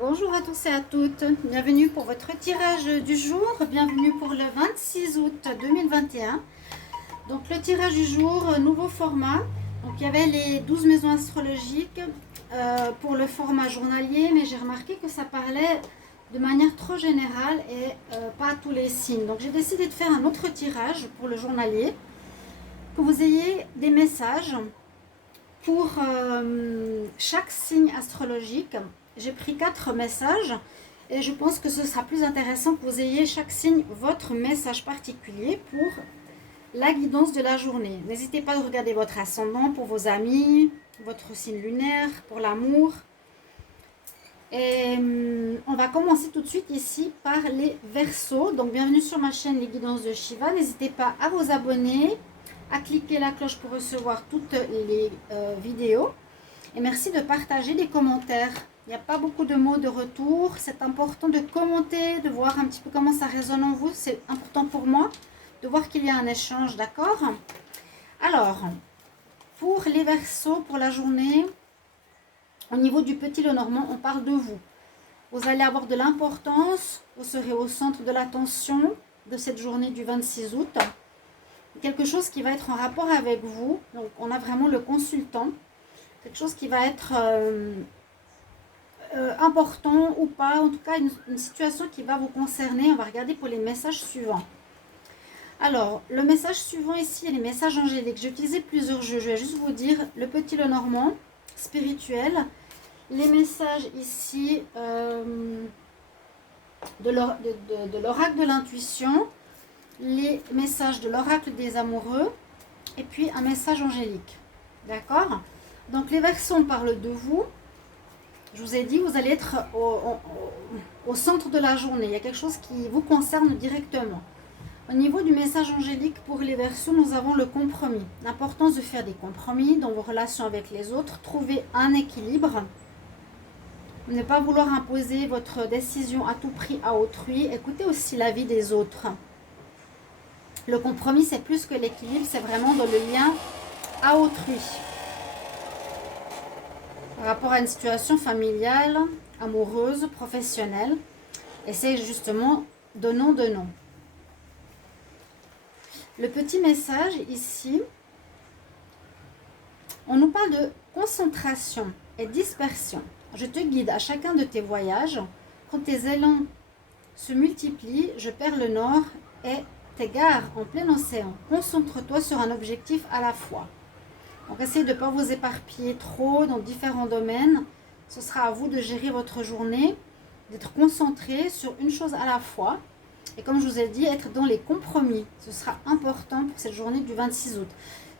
Bonjour à tous et à toutes, bienvenue pour votre tirage du jour, bienvenue pour le 26 août 2021. Donc le tirage du jour, nouveau format, donc il y avait les 12 maisons astrologiques pour le format journalier, mais j'ai remarqué que ça parlait de manière trop générale et pas à tous les signes. Donc j'ai décidé de faire un autre tirage pour le journalier, que vous ayez des messages pour chaque signe astrologique. J'ai pris 4 messages et je pense que ce sera plus intéressant que vous ayez chaque signe votre message particulier pour la guidance de la journée. N'hésitez pas à regarder votre ascendant pour vos amis, votre signe lunaire, pour l'amour. Et on va commencer tout de suite ici par les Verseaux. Donc bienvenue sur ma chaîne Les Guidances de Shiva. N'hésitez pas à vous abonner, à cliquer la cloche pour recevoir toutes les vidéos. Et merci de partager les commentaires. Il n'y a pas beaucoup de mots de retour. C'est important de commenter, de voir un petit peu comment ça résonne en vous. C'est important pour moi de voir qu'il y a un échange, d'accord? Alors, pour les Verseaux, pour la journée, au niveau du petit Lenormand, on parle de vous. Vous allez avoir de l'importance, vous serez au centre de l'attention de cette journée du 26 août. Quelque chose qui va être en rapport avec vous. Donc, on a vraiment le consultant. Quelque chose qui va être important ou pas. En tout cas, une situation qui va vous concerner. On va regarder pour les messages suivants. Alors, le message suivant ici, les messages angéliques. J'ai utilisé plusieurs jeux. Je vais juste vous dire le petit Lenormand spirituel. Les messages ici de l'oracle de l'intuition. Les messages de l'oracle des amoureux. Et puis un message angélique. D'accord ? Donc les Verseaux, on parle de vous. Je vous ai dit, vous allez être au centre de la journée. Il y a quelque chose qui vous concerne directement. Au niveau du message angélique pour les Verseaux, nous avons le compromis. L'importance de faire des compromis dans vos relations avec les autres. Trouver un équilibre. Ne pas vouloir imposer votre décision à tout prix à autrui. Écoutez aussi l'avis des autres. Le compromis, c'est plus que l'équilibre. C'est vraiment dans le lien à autrui. Par rapport à une situation familiale, amoureuse, professionnelle. Et c'est justement donnant. Le petit message ici, on nous parle de concentration et dispersion. Je te guide à chacun de tes voyages. Quand tes élans se multiplient, je perds le nord et t'égares en plein océan. Concentre-toi sur un objectif à la fois. Donc essayez de ne pas vous éparpiller trop dans différents domaines. Ce sera à vous de gérer votre journée, d'être concentré sur une chose à la fois. Et comme je vous ai dit, être dans les compromis. Ce sera important pour cette journée du 26 août.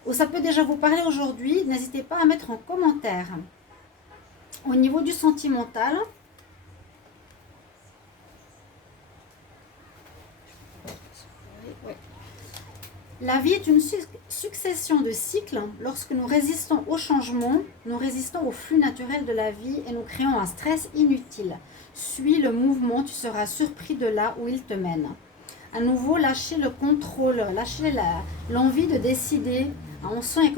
Ou ça peut déjà vous parler aujourd'hui. N'hésitez pas à mettre en commentaire. Au niveau du sentimental, la vie est une succession de cycles. Lorsque nous résistons au changement, nous résistons au flux naturel de la vie et nous créons un stress inutile. Suis le mouvement, tu seras surpris de là où il te mène. À nouveau, lâchez le contrôle, lâchez l'envie de décider. On sent il y a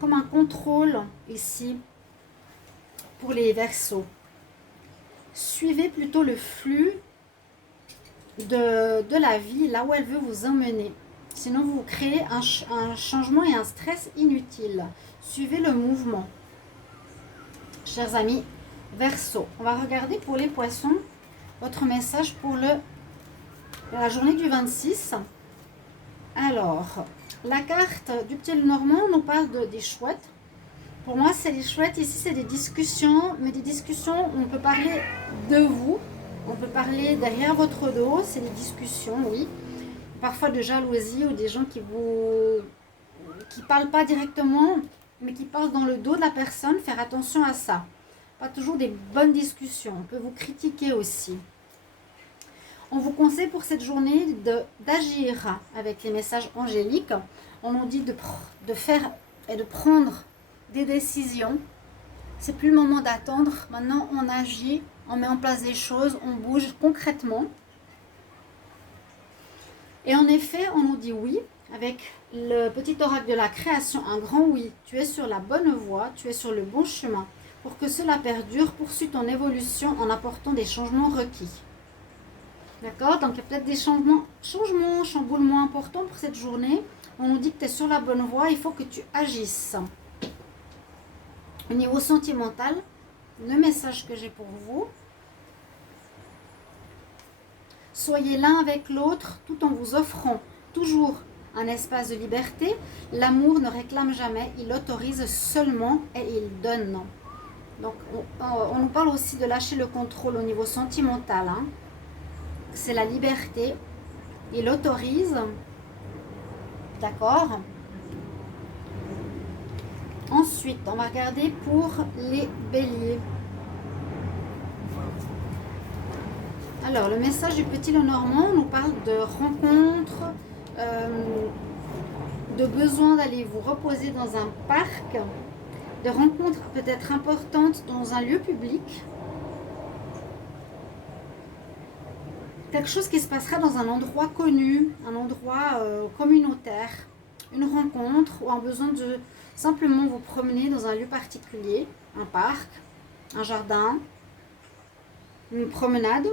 comme un contrôle ici pour les Verseaux. Suivez plutôt le flux de la vie, là où elle veut vous emmener. Sinon, vous créez un changement et un stress inutile. Suivez le mouvement. Chers amis Verseaux, on va regarder pour les poissons votre message pour la journée du 26. Alors, la carte du petit Lenormand nous parle des chouettes. Pour moi, c'est les chouettes. Ici, c'est des discussions, mais des discussions où on peut parler de vous. On peut parler derrière votre dos, c'est des discussions, oui. Parfois de jalousie ou des gens qui parlent pas directement, mais qui parlent dans le dos de la personne. Faire attention à ça. Pas toujours des bonnes discussions. On peut vous critiquer aussi. On vous conseille pour cette journée d'agir avec les messages angéliques. On nous dit de faire et de prendre des décisions. C'est plus le moment d'attendre. Maintenant, on agit. On met en place des choses, on bouge concrètement. Et en effet, on nous dit oui, avec le petit oracle de la création, un grand oui. Tu es sur la bonne voie, tu es sur le bon chemin. Pour que cela perdure, poursuis ton évolution en apportant des changements requis. D'accord? Donc il y a peut-être des chamboulements importants pour cette journée. On nous dit que tu es sur la bonne voie, il faut que tu agisses. Au niveau sentimental, le message que j'ai pour vous, soyez l'un avec l'autre tout en vous offrant toujours un espace de liberté. L'amour ne réclame jamais, il autorise seulement et il donne. Donc on nous parle aussi de lâcher le contrôle au niveau sentimental. Hein. C'est la liberté, il autorise. D'accord? Ensuite, on va regarder pour les béliers. Alors, le message du petit Lenormand nous parle de rencontres, de besoin d'aller vous reposer dans un parc, de rencontres peut-être importantes dans un lieu public. Quelque chose qui se passera dans un endroit connu, un endroit communautaire, une rencontre ou un besoin de simplement vous promener dans un lieu particulier, un parc, un jardin, une promenade.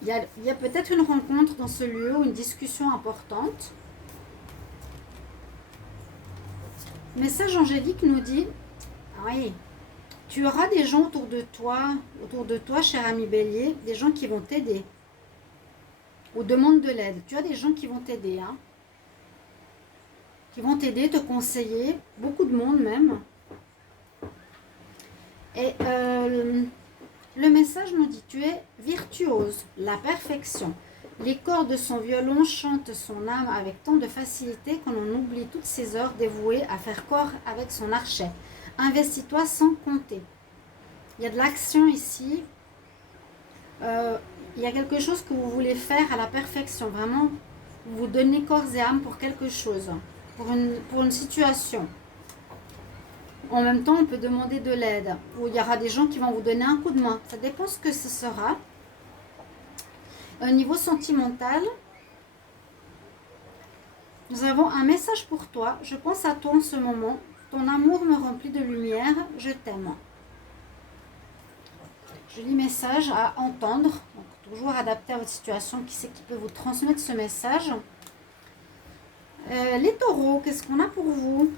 Il y a peut-être une rencontre dans ce lieu ou une discussion importante. Le message angélique nous dit, oui, tu auras des gens autour de toi, cher ami bélier, des gens qui vont t'aider ou demandent de l'aide. Tu as des gens qui vont t'aider, hein, qui vont t'aider, te conseiller, beaucoup de monde même. Et le message nous dit, tu es virtuose, la perfection. Les cordes de son violon chantent son âme avec tant de facilité qu'on en oublie toutes ses heures dévouées à faire corps avec son archet. Investis-toi sans compter. Il y a de l'action ici. Il y a quelque chose que vous voulez faire à la perfection. Vraiment, vous donnez corps et âme pour quelque chose, pour une situation. En même temps, on peut demander de l'aide. Ou il y aura des gens qui vont vous donner un coup de main. Ça dépend ce que ce sera. Au niveau sentimental, nous avons un message pour toi. Je pense à toi en ce moment. Ton amour me remplit de lumière. Je t'aime. Joli message à entendre. Donc, toujours adapté à votre situation. Qui c'est qui peut vous transmettre ce message? Les taureaux, qu'est-ce qu'on a pour vous?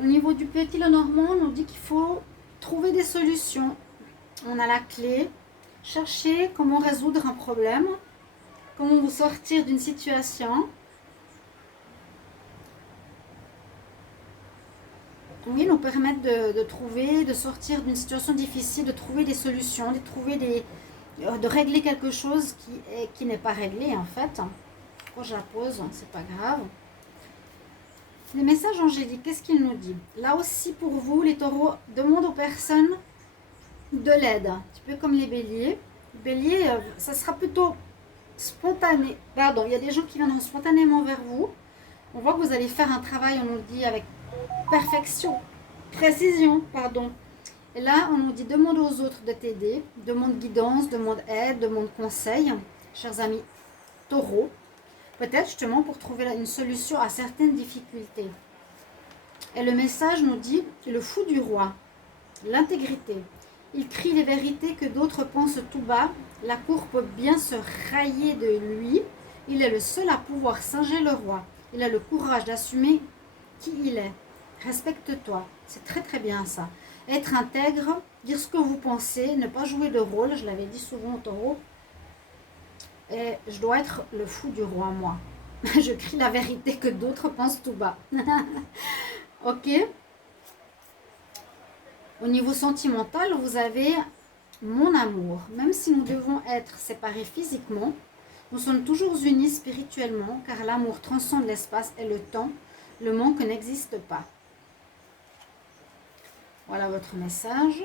Au niveau du petit Lenormand, on nous dit qu'il faut trouver des solutions. On a la clé. Chercher comment résoudre un problème. Comment vous sortir d'une situation. Oui, nous permettre de sortir d'une situation difficile, de trouver des solutions, de régler quelque chose qui n'est pas réglé en fait. Pourquoi je la pose, c'est pas grave. Les messages angéliques, qu'est-ce qu'il nous dit? Là aussi pour vous, les taureaux, demandent aux personnes de l'aide, un petit peu comme les béliers. Bélier, ça sera plutôt spontané. Pardon, il y a des gens qui viendront spontanément vers vous. On voit que vous allez faire un travail, on nous dit, avec perfection, précision, pardon. Et là, on nous dit, demande aux autres de t'aider, demande guidance, demande aide, demande conseil, chers amis taureaux. Peut-être justement pour trouver une solution à certaines difficultés. Et le message nous dit, le fou du roi, l'intégrité. Il crie les vérités que d'autres pensent tout bas. La cour peut bien se railler de lui. Il est le seul à pouvoir singer le roi. Il a le courage d'assumer qui il est. Respecte-toi. C'est très très bien ça. Être intègre, dire ce que vous pensez, ne pas jouer de rôle. Je l'avais dit souvent au taureau. Et je dois être le fou du roi, moi. Je crie la vérité que d'autres pensent tout bas. Ok. Au niveau sentimental, vous avez mon amour. Même si nous devons être séparés physiquement, nous sommes toujours unis spirituellement, car l'amour transcende l'espace et le temps. Le manque n'existe pas. Voilà votre message.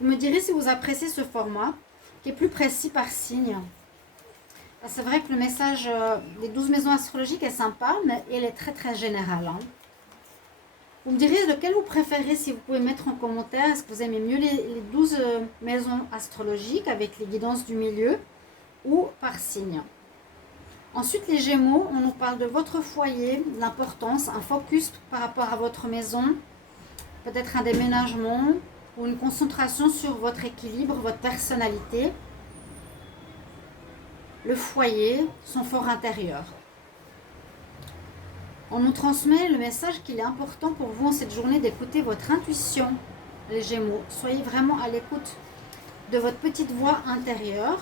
Vous me direz si vous appréciez ce format, qui est plus précis par signe. C'est vrai que le message des 12 maisons astrologiques est sympa, mais il est très très général. Hein. Vous me direz lequel vous préférez, si vous pouvez mettre en commentaire. Est-ce que vous aimez mieux les 12 maisons astrologiques avec les guidances du milieu ou par signe? Ensuite, les Gémeaux, on nous parle de votre foyer, de l'importance, un focus par rapport à votre maison, peut-être un déménagement ou une concentration sur votre équilibre, votre personnalité, le foyer, son fort intérieur. On nous transmet le message qu'il est important pour vous en cette journée d'écouter votre intuition, les Gémeaux. Soyez vraiment à l'écoute de votre petite voix intérieure.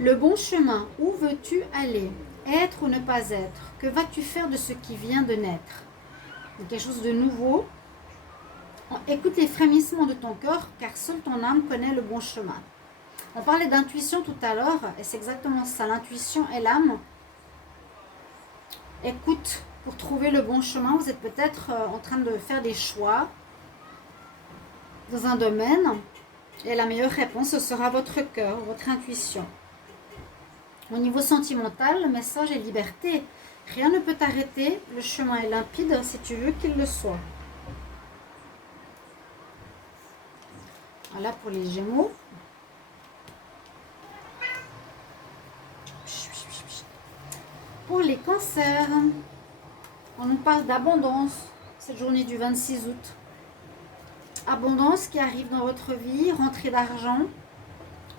Le bon chemin, où veux-tu aller? Être ou ne pas être? Que vas-tu faire de ce qui vient de naître? Quelque chose de nouveau. Écoute les frémissements de ton cœur, car seule ton âme connaît le bon chemin. On parlait d'intuition tout à l'heure, et c'est exactement ça. L'intuition et l'âme. Écoute pour trouver le bon chemin. Vous êtes peut-être en train de faire des choix dans un domaine, et la meilleure réponse, ce sera votre cœur, votre intuition. Au niveau sentimental, le message est liberté. Rien ne peut t'arrêter, le chemin est limpide si tu veux qu'il le soit. Voilà pour les Gémeaux. Pour les Cancers, on nous parle d'abondance, cette journée du 26 août. Abondance qui arrive dans votre vie, rentrée d'argent,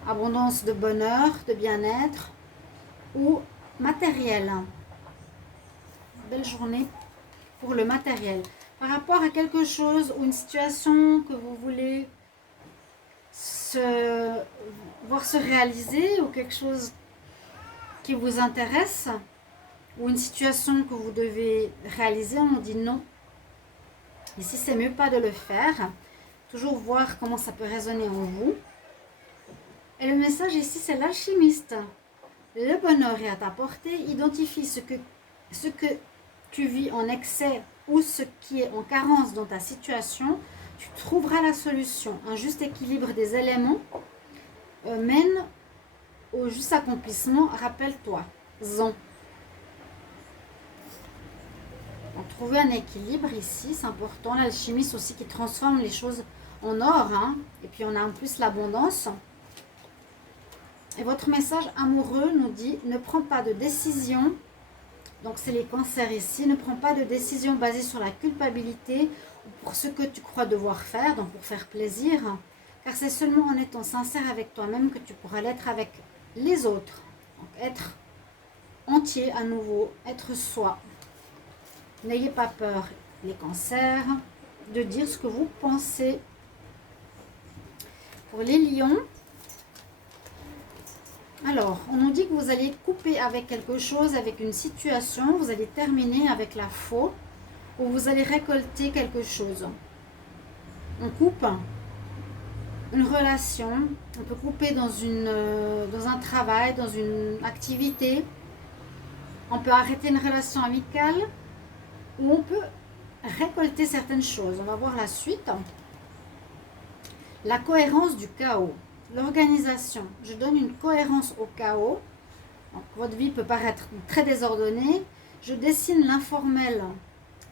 abondance de bonheur, de bien-être ou matériel. Belle journée pour le matériel. Par rapport à quelque chose ou une situation que vous voulez voir se réaliser ou quelque chose qui vous intéresse ou une situation que vous devez réaliser, on dit non. Ici, c'est mieux pas de le faire. Toujours voir comment ça peut résonner en vous. Et le message ici, c'est l'alchimiste. Le bonheur est à ta portée. Identifie ce que tu vis en excès ou ce qui est en carence dans ta situation. Tu trouveras la solution. Un juste équilibre des éléments mène au juste accomplissement. Rappelle-toi. Zon. Trouver un équilibre ici, c'est important. L'alchimiste aussi qui transforme les choses en or. Et puis on a en plus l'abondance. Et votre message amoureux nous dit, ne prends pas de décision. Donc c'est les Cancers ici. Ne prends pas de décision basée sur la culpabilité ou pour ce que tu crois devoir faire, donc pour faire plaisir. Car c'est seulement en étant sincère avec toi-même que tu pourras l'être avec les autres. Donc être entier à nouveau, être soi. N'ayez pas peur, les Cancers, de dire ce que vous pensez. Pour les Lions, alors, on nous dit que vous allez couper avec quelque chose, avec une situation. Vous allez terminer avec la faux ou vous allez récolter quelque chose. On coupe une relation. On peut couper dans un travail, dans une activité. On peut arrêter une relation amicale. Où on peut récolter certaines choses. On va voir la suite. La cohérence du chaos. L'organisation. Je donne une cohérence au chaos. Donc, votre vie peut paraître très désordonnée. Je dessine l'informel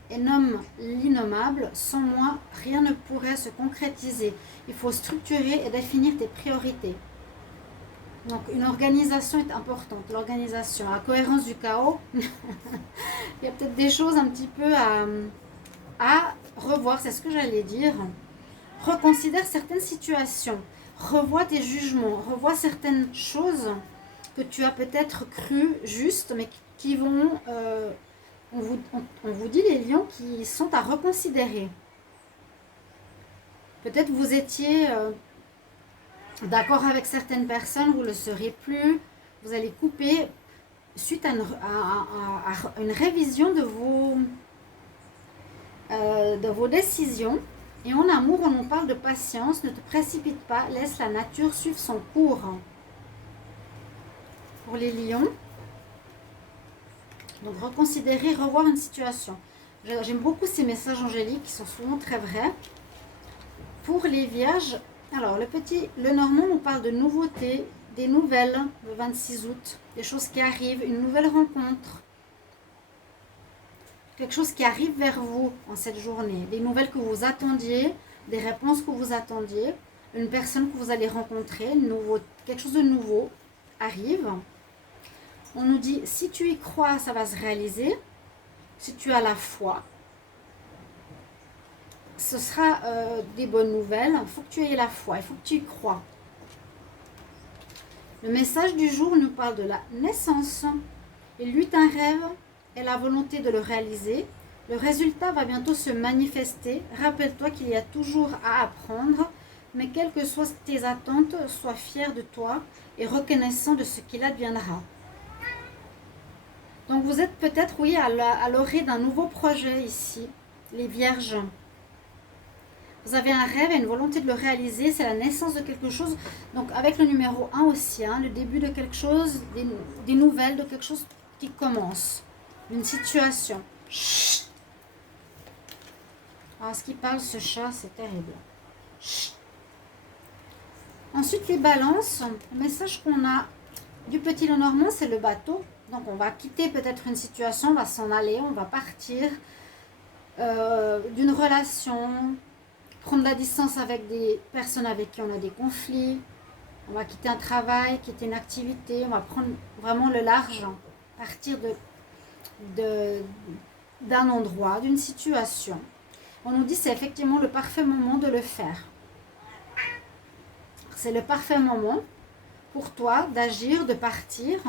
et nomme l'innommable. Sans moi, rien ne pourrait se concrétiser. Il faut structurer et définir tes priorités. Donc, une organisation est importante. L'organisation, la cohérence du chaos. Il y a peut-être des choses un petit peu à revoir. C'est ce que j'allais dire. Reconsidère certaines situations. Revois tes jugements. Revois certaines choses que tu as peut-être cru justes, mais qui vont... on vous dit, les lions, qui sont à reconsidérer. Peut-être vous étiez... d'accord avec certaines personnes, vous ne le serez plus. Vous allez couper suite à une révision de vos décisions. Et en amour, on nous parle de patience. Ne te précipite pas, laisse la nature suivre son cours. Pour les lions, donc reconsidérer, revoir une situation. J'aime beaucoup ces messages angéliques qui sont souvent très vrais. Pour les vierges, alors, le Normand nous parle de nouveautés, des nouvelles, le 26 août, des choses qui arrivent, une nouvelle rencontre, quelque chose qui arrive vers vous en cette journée, des nouvelles que vous attendiez, des réponses que vous attendiez, une personne que vous allez rencontrer, quelque chose de nouveau arrive. On nous dit, si tu y crois, ça va se réaliser. Si tu as la foi, ce sera des bonnes nouvelles. Il faut que tu aies la foi, il faut que tu y crois. Le message du jour nous parle de la naissance. Il eut un rêve et la volonté de le réaliser. Le résultat va bientôt se manifester. Rappelle-toi qu'il y a toujours à apprendre, mais quelles que soient tes attentes, sois fier de toi et reconnaissant de ce qu'il adviendra. Donc vous êtes peut-être, oui, à l'orée d'un nouveau projet ici, les vierges. Vous avez un rêve et une volonté de le réaliser, c'est la naissance de quelque chose. Donc avec le numéro 1 aussi, hein, le début de quelque chose, des nouvelles, de quelque chose qui commence, d'une situation. Chut. Alors ce qui parle ce chat, c'est terrible. Chut. Ensuite les balances, le message qu'on a du petit Lenormand, c'est le bateau. Donc on va quitter peut-être une situation, on va s'en aller, on va partir d'une relation, prendre la distance avec des personnes avec qui on a des conflits, on va quitter un travail, quitter une activité, on va prendre vraiment le large, partir d'un endroit, d'une situation. On nous dit que c'est effectivement le parfait moment de le faire. C'est le parfait moment pour toi d'agir, de partir.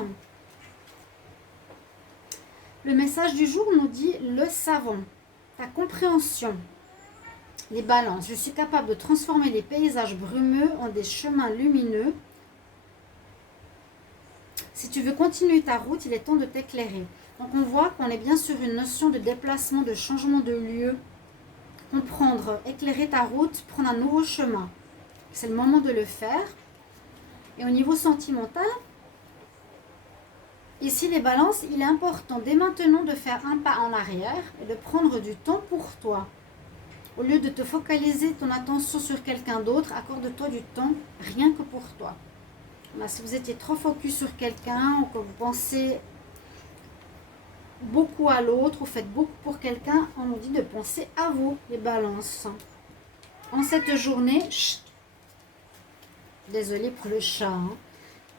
Le message du jour nous dit le savon, ta compréhension, les balances. Je suis capable de transformer les paysages brumeux en des chemins lumineux. Si tu veux continuer ta route, il est temps de t'éclairer. Donc on voit qu'on est bien sur une notion de déplacement, de changement de lieu. Comprendre, éclairer ta route, prendre un nouveau chemin. C'est le moment de le faire. Et au niveau sentimental, ici, les balances, il est important dès maintenant de faire un pas en arrière et de prendre du temps pour toi. Au lieu de te focaliser ton attention sur quelqu'un d'autre, accorde-toi du temps rien que pour toi. Là, si vous étiez trop focus sur quelqu'un ou que vous pensez beaucoup à l'autre ou faites beaucoup pour quelqu'un, on nous dit de penser à vous, les balances. En cette journée, désolée pour le chat, hein.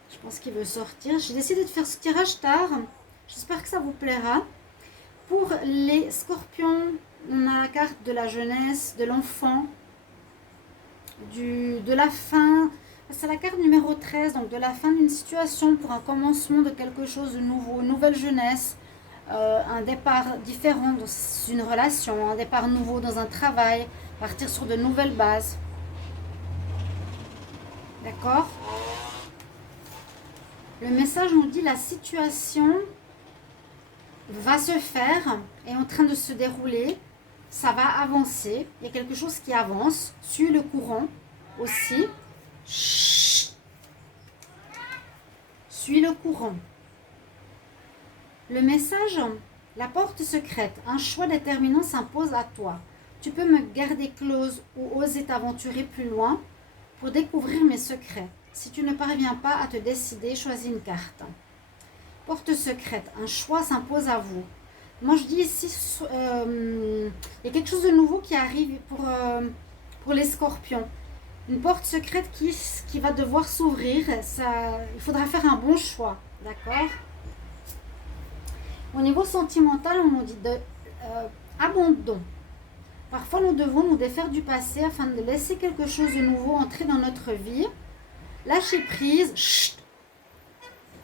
Je pense qu'il veut sortir. J'ai décidé de faire ce tirage tard. J'espère que ça vous plaira. Pour les scorpions, on a la carte de la jeunesse, de l'enfant, de la fin. C'est la carte numéro 13, donc de la fin d'une situation pour un commencement de quelque chose de nouveau, une nouvelle jeunesse, un départ différent dans une relation, un départ nouveau dans un travail, partir sur de nouvelles bases. D'accord ? Le message nous dit la situation va se faire, est en train de se dérouler, ça va avancer, il y a quelque chose qui avance, suis le courant aussi. Chut. Suis le courant. Le message, la porte secrète, un choix déterminant s'impose à toi. Tu peux me garder close ou oser t'aventurer plus loin pour découvrir mes secrets. Si tu ne parviens pas à te décider, choisis une carte. Porte secrète, un choix s'impose à vous. Moi je dis ici, il y a quelque chose de nouveau qui arrive pour les scorpions. Une porte secrète qui va devoir s'ouvrir. Il faudra faire un bon choix, d'accord ? Au niveau sentimental, on nous dit abandon. Parfois nous devons nous défaire du passé afin de laisser quelque chose de nouveau entrer dans notre vie. Lâchez prise, chut,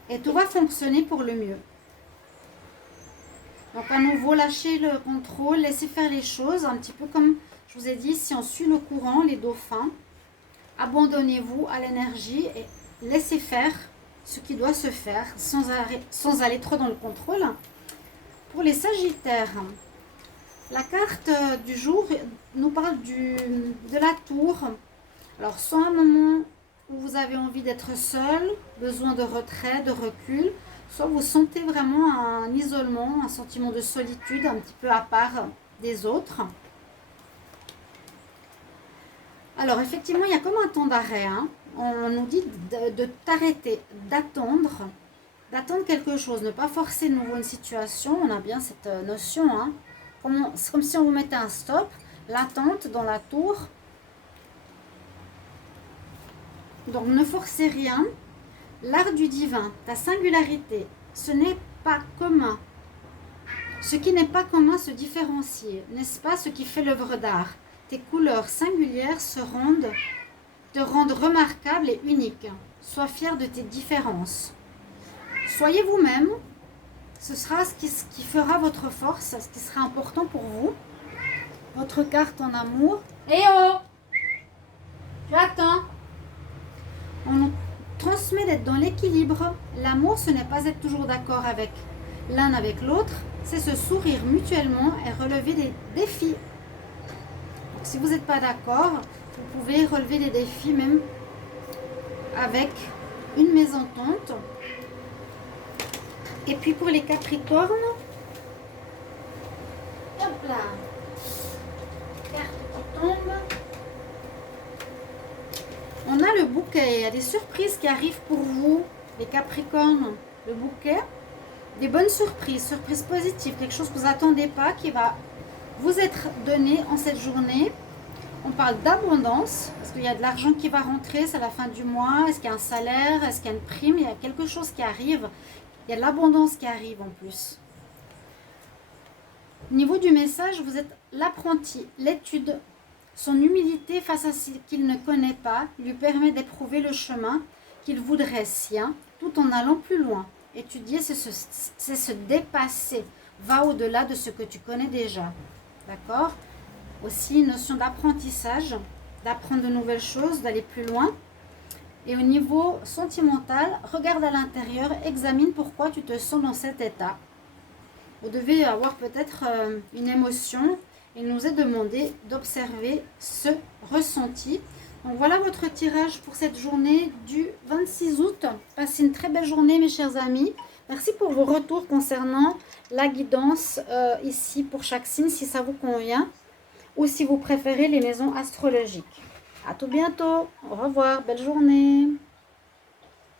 et tout va fonctionner pour le mieux. Donc à nouveau, lâchez le contrôle, laissez faire les choses, un petit peu comme je vous ai dit, si on suit le courant, les dauphins, abandonnez-vous à l'énergie et laissez faire ce qui doit se faire sans aller trop dans le contrôle. Pour les sagittaires, la carte du jour nous parle de la tour. Alors soit un moment où vous avez envie d'être seul, besoin de retrait, de recul, soit vous sentez vraiment un isolement, un sentiment de solitude un petit peu à part des autres. Alors effectivement, il y a comme un temps d'arrêt, hein. On nous dit de t'arrêter, d'attendre quelque chose, ne pas forcer de nouveau une situation. On a bien cette notion, hein. C'est comme si on vous mettait un stop, l'attente dans la tour. Donc ne forcez rien. L'art du divin, ta singularité, ce n'est pas commun. Ce qui n'est pas commun se différencie, n'est-ce pas ce qui fait l'œuvre d'art? Tes couleurs singulières te rendent remarquable et unique. Sois fier de tes différences. Soyez vous-même, ce sera ce qui fera votre force, ce qui sera important pour vous. Votre carte en amour. Eh oh! J'attends. On nous transmet d'être dans l'équilibre. L'amour, ce n'est pas être toujours d'accord avec l'un avec l'autre, c'est se sourire mutuellement et relever des défis. Donc, si vous n'êtes pas d'accord, vous pouvez relever les défis même avec une mésentente. Et puis pour les Capricornes, hop là, carte qui tombe. On a le bouquet, il y a des surprises qui arrivent pour vous, les Capricornes. Le bouquet, des bonnes surprises, surprises positives, quelque chose que vous n'attendez pas qui va vous être donné en cette journée. On parle d'abondance, parce qu'il y a de l'argent qui va rentrer, c'est la fin du mois. Est-ce qu'il y a un salaire? Est-ce qu'il y a une prime? Il y a quelque chose qui arrive. Il y a de l'abondance qui arrive en plus. Au niveau du message, vous êtes l'apprenti, l'étude. Son humilité face à ce qu'il ne connaît pas lui permet d'éprouver le chemin qu'il voudrait sien, tout en allant plus loin. Étudier, c'est se dépasser, va au-delà de ce que tu connais déjà. D'accord? Aussi une notion d'apprentissage, d'apprendre de nouvelles choses, d'aller plus loin. Et au niveau sentimental, regarde à l'intérieur, examine pourquoi tu te sens dans cet état. Vous devez avoir peut-être une émotion. Il nous est demandé d'observer ce ressenti. Donc voilà votre tirage pour cette journée du 26 août. Passez une très belle journée mes chers amis. Merci pour vos retours concernant la guidance ici pour chaque signe si ça vous convient ou si vous préférez les maisons astrologiques. À tout bientôt. Au revoir. Belle journée.